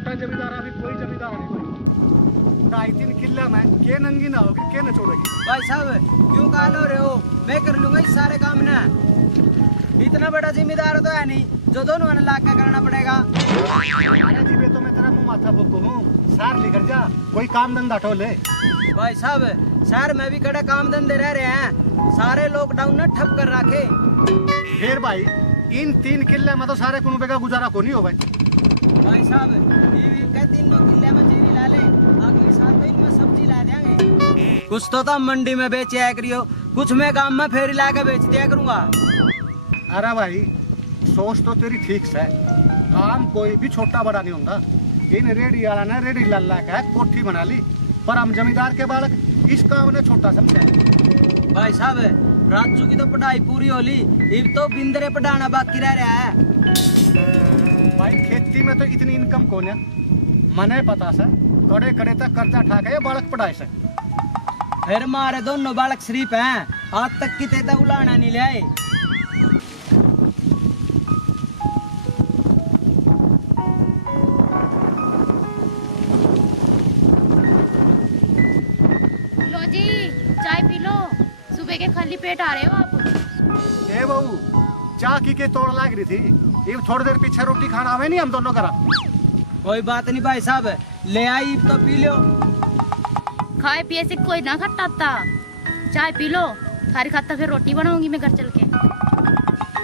छोटा जमींदार अभी कोई जमींदार नहीं भाई। 2.5-3 किला में के नंगी ना होगी के न छोड़ेगी। भाई साहब क्यों काल हो रहे हो, मैं कर लूंगा इस सारे काम ना। इतना बड़ा जिम्मेदार तो है नहीं जो दोनों ने लाके करना पड़ेगा। अरे जी मैं तो मैं तेरा मुंह माथा फूको हूँ, सार लेकर जा कोई काम धंधा टोले। भाई साहब शहर में भी कड़े काम धंधे रह रहे हैं, सारे लॉकडाउन ने ठप कर रखे। फिर भाई इन 3 किले में तो सारे कुनबे का गुजारा को नहीं हो भाई। भाई साहब ये कहते 3 किले में जीरी ला ले, अगले साल तो इनमें सब्जी ला देंगे। कुछ तो तुम मंडी में बेच आया करियो, कुछ मैं गांव में फेरी ला के बेच दिया करूंगा। अरे भाई सोच तो तेरी ठीक है, काम कोई भी छोटा बड़ा नहीं होता। इन रेडी वाला ने रेडी ला के कोठी बना ली, पर हम जमींदार के बालक इस काम ने छोटा समझा है। भाई साहब राजू की तो पढ़ाई पूरी होली, अब तो बिंदरे पढ़ाना बाकी रह रहा है। भाई खेती में तो इतनी इनकम कौन है, मने पता से कड़े कड़े तक कर्जा ठा के बालक पढ़ाए से। फिर मारे दोनों बालक शरीफ हैं, आज तक की तेता उलाना नहीं ले। लो जी चाय पी लो, सुबह के खाली पेट आ रहे हो आप। ए बहू चाह की के तोड़ लाग रही थी, ये थोड़ी देर पीछे रोटी खाना हमें नहीं हम दोनों करा। कोई बात नहीं भाई साहब, ले आई तो पी लो। खाए पिए से कोई ना खट्टाता, चाय पी लो, थारी खाता फिर रोटी बनाऊंगी मैं घर चल के।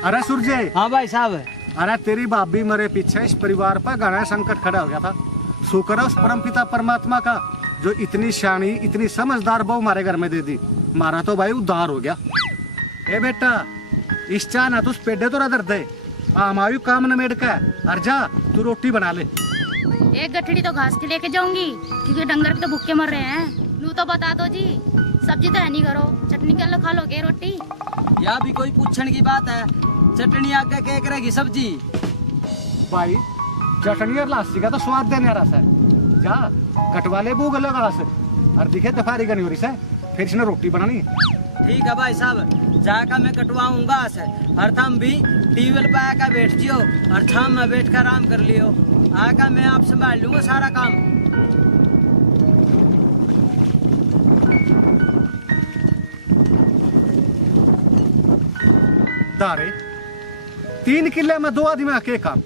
अरे सूरजे। हाँ भाई साहब। अरे तेरी भाभी मरे पीछे इस परिवार पर घना संकट खड़ा हो गया था। शुक्र है उस परम पिता परमात्मा का जो इतनी शानी इतनी समझदार बहू हमारे घर में दे दी, मारा तो भाई उद्धार हो गया। ए बेटा इस चाह ना तू पेडे तो दर्द दे, हमारी काम न मेड का और जा तू रोटी बना ले। एक गठड़ी तो घास के लेके जाऊंगी क्योंकि डंगर भी तो भूखे मर रहे हैं। लू तो बता दो जी, सब्जी तो है नहीं करो, चटनी कर लो खा लोगे रोटी। या भी कोई पूछने की बात है, चटनी आगे क्या करेगी सब्जी। भाई चटनी और लासी का तो स्वाद देने रहा है, जा कटवा ले बूग लगा से और दिखे दफारी गनी हो रही है, फिर इसने रोटी बनानी है। ठीक है भाई साहब, जाकर मैं कटवाऊंगा से, और तुम भी टीवल पे आकर बैठ जियो और छाम में बैठ कर आराम कर लियो। आकर मैं आप संभाल लूंगा सारा काम। दारे 3 किले में 2 आदमी में के काम,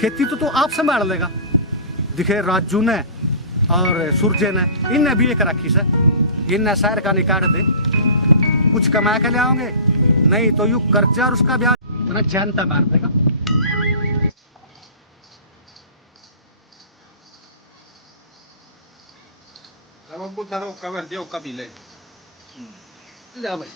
खेती तो आप संभाल लेगा। दिखे राजू ने और सूरजे ने इनने भी एक रखी से, इनने शहर का निकाल दे, कुछ कमा के ले आओगे, नहीं तो यू कर्जा और उसका ब्याज ना जानता मार देगा। ले भाई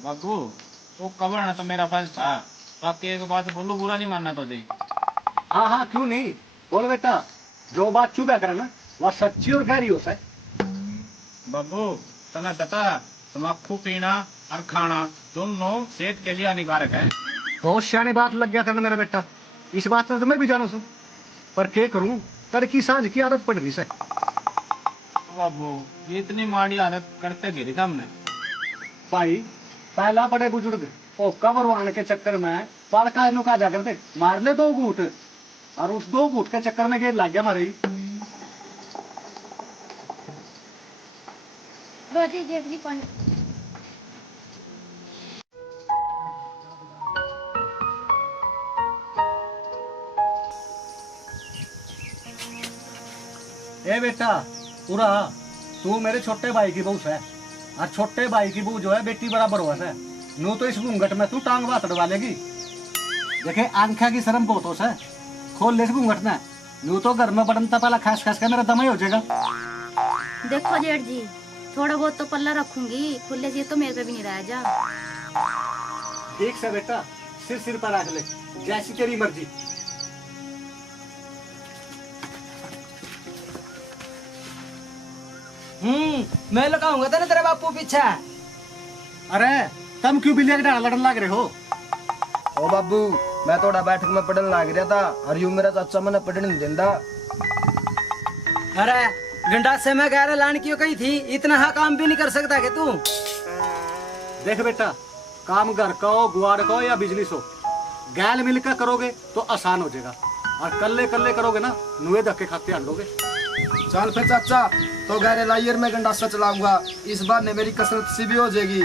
बाबू वो कवर ना तो मेरा फर्ज था, बाकी एक बात बोलू बुरा नहीं मानना तो दे। हाँ हाँ क्यों नहीं, बोल बेटा, जो बात चुपा करे ना वह सच्ची और गहरी होता है। बाबू तुम्हें पता तम्बाकू पीना और खाना दोनों सेहत के लिए हानिकारक है। बहुत सियानी बात लग गया था ना मेरा बेटा, इस बात में तो मैं भी जानू हूँ, पर क्या करूँ, तड़की सांझ की आदत पड़ रही है। बाबू ये इतनी माड़ी आदत करते गिरी हमने। भाई पहला बड़े बुजुर्ग वो कवर वाने के चक्कर में पालका इन्हों का जाकर दे मार ले 2 घूट, और उस 2 घूट के चक्कर में गेट लग गया मारे। पानी ए बेटा पूरा तू मेरे छोटे भाई की बहू है, और छोटे भाई की बहू जो है बेटी बराबर हुआ है। नू तो इस घूंघट में तू टांग बात अड़वा लेगी। देखे आंखा की शर्म बहुत हो से, खोल ले इस घूंघट ने, नू तो घर में बटन पहला खास खास के मेरा दम ही हो जाएगा। देखो जेठ जी, थोड़ा बहुत तो पल्ला रखूंगी, खुले से तो मेरे पे भी नहीं रह जा। ठीक से बेटा, सिर सिर पर रख ले, जैसी तेरी मर्जी। मैं लगाऊंगा तेरे तेरे बापू पीछे। अरे तुम क्यों बिल्ली के डाल लड़न लग रहे हो? ओ बाबू मैं थोड़ा बैठक में पढ़ने लग रहा था और यूं मेरा चाचा मैंने पढ़ने नहीं देता। अरे गंडासे में कह रहा लान क्यों कही थी, इतना हा काम भी नहीं कर सकता कि तू। देख बेटा, काम घर का हो, गुआड़ का हो या बिजनेस हो, गैल मिलकर करोगे तो आसान हो जाएगा, और कल्ले कल्ले करोगे ना नुए धक्के खाते हंडोगे। चल फिर चाचा, तो गहरे लाइयर में गंडासा चलाऊंगा, इस बार ने मेरी कसरत सी भी हो जाएगी।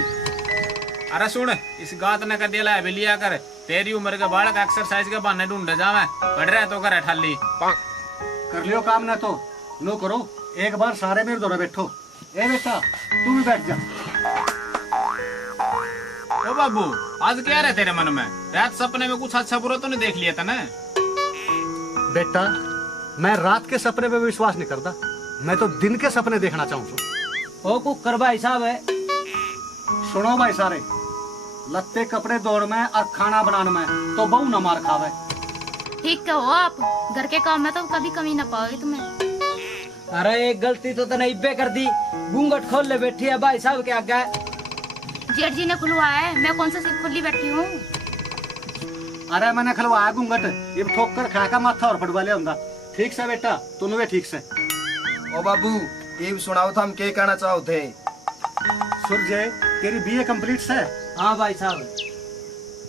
अरे सुन, इस गात ने कर दिया भी लिया कर, तेरी उम्र के बालक एक्सरसाइज के बहाने ढूंढे जावे, पढ़ रहे तो करे ठाली। कर लियो काम ना तो नो करो, एक बार सारे मेरे दौरे बैठो। ए बेटा तू भी बैठ जा। ओ बाबू, आज क्या रहे तेरे मन में? रात सपने में कुछ अच्छा बुरा तो नहीं देख लिया था ना? बेटा मैं रात के सपने पे विश्वास नहीं करता, मैं तो दिन के सपने देखना चाहूँ। ओ कुकर भाई साहब है। सुनो भाई सारे, लत्ते कपड़े दौड़ में और खाना बनाने में तो बहु न मार खावे। ठीक कहो आप, घर के काम में तो कभी कमी ना पाओगे तुम्हें। अरे एक गलती तो तने इब्बे कर दी, घूंघट खोल ले बैठी है भाई साहब के आगे। जेठ जी ने खुलवाया है, मैं कौन सा सिर्फ खुली बैठी हूँ। अरे मैंने खलवाया घूंघट, ये ठोकर खा का माथा और फटवा लिया। ठीक से बेटा, तुम भी ठीक से। ओ बाबू, ये सुनाओ था हम क्या कहना चाहो थे? सुरजय, तेरी बीए कंप्लीट से? हाँ भाई साहब।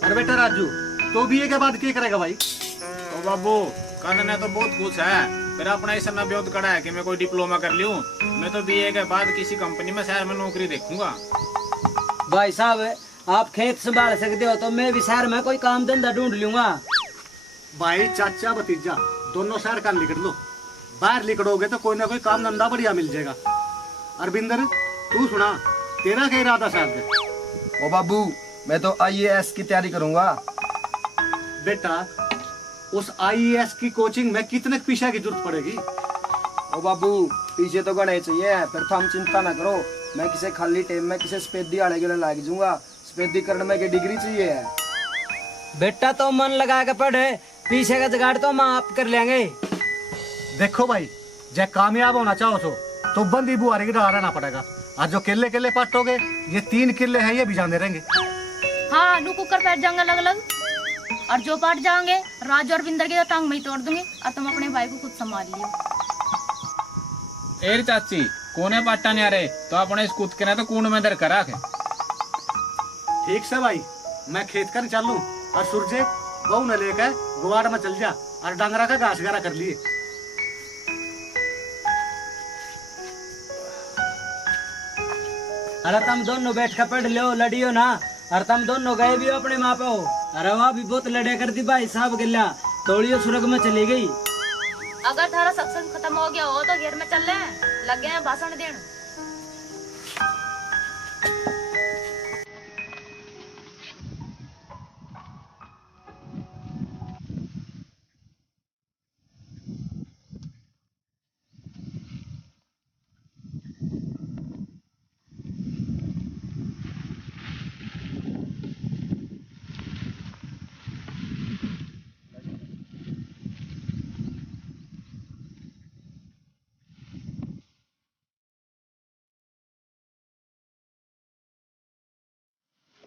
अरे बेटा राजू, तो बीए के बाद क्या करेगा भाई? ओ बाबू, करने तो बहुत कुछ है, फिर अपना इस समय बहुत कड़ा है कि मैं कोई डिप्लोमा कर लूं। मैं तो बीए के बाद किसी कंपनी में शहर में नौकरी देखूंगा। भाई साहब, आप खेत संभाल सकते हो तो मैं भी शहर में कोई काम धंधा ढूंढ लूंगा। भाई चाचा भतीजा दोनों शहर का निकल लो, बाहर निकलोगे तो कोई ना कोई काम धंधा बढ़िया मिल जाएगा। अरविंदर तू सुना, तेरा क्या इरादा साहब? ओ बाबू, मैं तो IAS की तैयारी करूंगा। बेटा उस IAS की कोचिंग में कितने पीछे की जरूरत पड़ेगी? ओ बाबू, पीछे तो गणे चाहिए, फिर तो हम चिंता ना करो, मैं किसी खाली टाइम में किसी सफेदी आने के लिए लाग जाऊंगा। सफेदी करने में की डिग्री चाहिए। बेटा तो मन लगा के पढ़े, पीछे का जुगाड़ तो हम आप कर लेंगे। देखो भाई, जब कामयाब होना चाहो तो बंदी बुआरी की डरा रहना पड़ेगा। आज जो केले केले पाटोगे, ये 3 किले हैं, ये भी जाने रहेंगे। हाँ, नू कुकर बैठ जाऊंगा अलग अलग, और जो पाट जाओगे राजू और बिंदर की टांग में ही तोड़ दूंगी, और तुम अपने भाई को खुद संभाल लियो। एर चाची, कोने पाटा नहीं आ रहे तो अपने इस कूद के ना तो कूड़ में दर करा के। ठीक से भाई, मैं खेत कर चल लूं, और सूरजे बहू न लेकर गुवाड़ में चल जा और डांगरा का घास गारा कर लिए। अरे तुम दोनों बैठ कर पढ़ लो, लड़ियो ना, और तुम दोनों गए भी हो अपने माँ पे। अरे वहाँ भी बहुत लड़े करती भाई साहब गिल्ला, तोड़ियो सुरग में चली गई। अगर थारा सक्सेस खत्म हो गया हो तो घेर में चल रहे, लग गए हैं भाषण देने।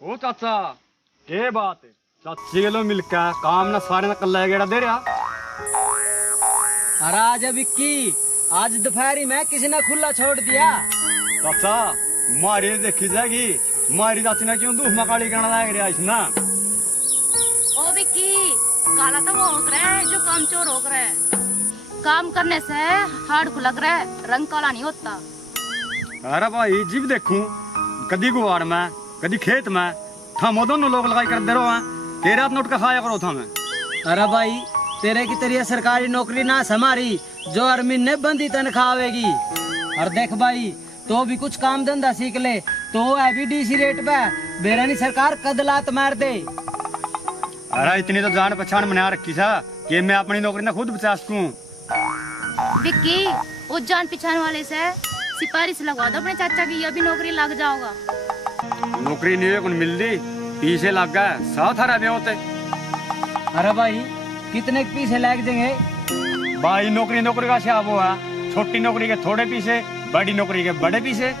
ओ चाचा, के बात है? चाची लो मिलकर काम ना सारे ना कल्ला गेड़ा दे रहा। अरे आज विक्की, आज दोपहरी में किसी ने खुला छोड़ दिया। चाचा मारी देखी जाएगी, मारी चाची ने क्यों दूध मकाली करना लग रहा इसना? ओ विक्की, काला तो वो होक रहा है जो काम चोर होक रहा है। काम करने से हाड़ को लग रहा है, रंग काला नहीं होता। अरे भाई जिब देखूं, कदी गुवाड़ में कदी खेत में, थमो दोनों लोग लगाई कर दे रहो, तेरे हाथ नोट का खाया करो था मैं। अरे भाई, तेरे की तेरी सरकारी नौकरी ना हमारी, जो हर महीने बंदी तनख्वाह आवेगी। और देख भाई, तो भी कुछ काम धंधा सीख ले, तो है भी DC रेट पे, बेरानी सरकार कदलात मार दे। अरे इतनी तो जान पहचान बना रखी था कि मैं अपनी नौकरी ना खुद बचा सकूं। विक्की, उस जान पहचान वाले से सिफारिश लगवा दो अपने चाचा की, ये भी नौकरी लग जाओगा। नौकरी नहीं है मिलती, पीछे लग गए साथ हरा भी होते। अरे भाई, कितने पीछे लग जाएंगे? भाई नौकरी नौकरी का शाब हुआ, छोटी नौकरी के थोड़े पीछे, बड़ी नौकरी के बड़े पीछे।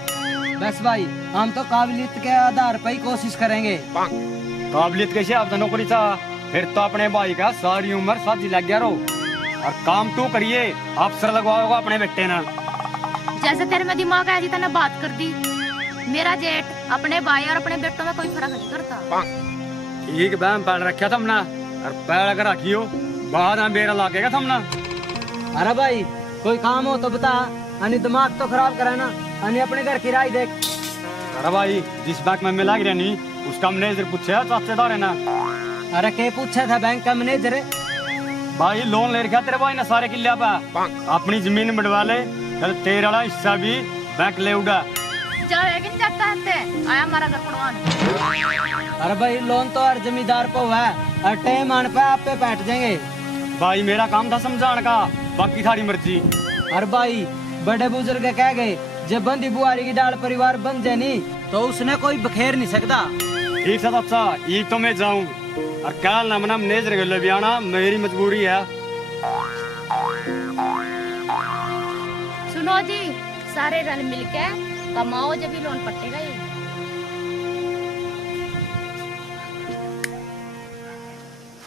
बस भाई, हम तो काबिलियत के आधार पर ही कोशिश करेंगे। काबिलियत कैसे आप तो नौकरी था, फिर तो अपने भाई का सारी उम्र साथी लग गया रो, और काम तू करिए, अफसर लगवाओगा अपने बेटे ना। जैसे तेरे में दिमाग है जितना बात कर दी। मेरा जेठ अपने भाई और अपने बेटों में कोई फर्क नहीं करता। ठीक बहन पैर रखा था हमने और पैर अगर रखियो बाद में बेरा लागेगा था हमने। अरे भाई कोई काम हो तो बता, अनि दिमाग तो खराब करे ना, अनि अपने घर किराए देख। अरे भाई जिस बैंक में मिला गिरा नहीं उसका मैनेजर पूछे चाचेदार है ना। अरे के पूछा था बैंक का मैनेजर? भाई लोन ले रखा तेरे भाई ने सारे किले पे, अपनी जमीन बढ़वा ले, कल तेरा वाला हिस्सा भी बैंक ले उड़ा। चलो लेकिन जाता है आया हमारा घर पड़वान। अरे भाई लोन तो हर जमींदार को हुआ है, और टाइम आने पे आप पे बैठ जाएंगे। भाई मेरा काम था समझाने का, बाकी थारी मर्जी। अरे भाई बड़े बुजुर्ग कह गए जब बंदी बुआरी की डाल परिवार बन जाए नहीं तो उसने कोई बखेर नहीं सकता। ठीक है अच्छा ये तो मैं जाऊं और कल ना मना मैनेजर के लिए भी आना, मेरी मजबूरी है। सुनो जी, सारे रल मिलके कमाओ जब भी लोन पटेगा ये।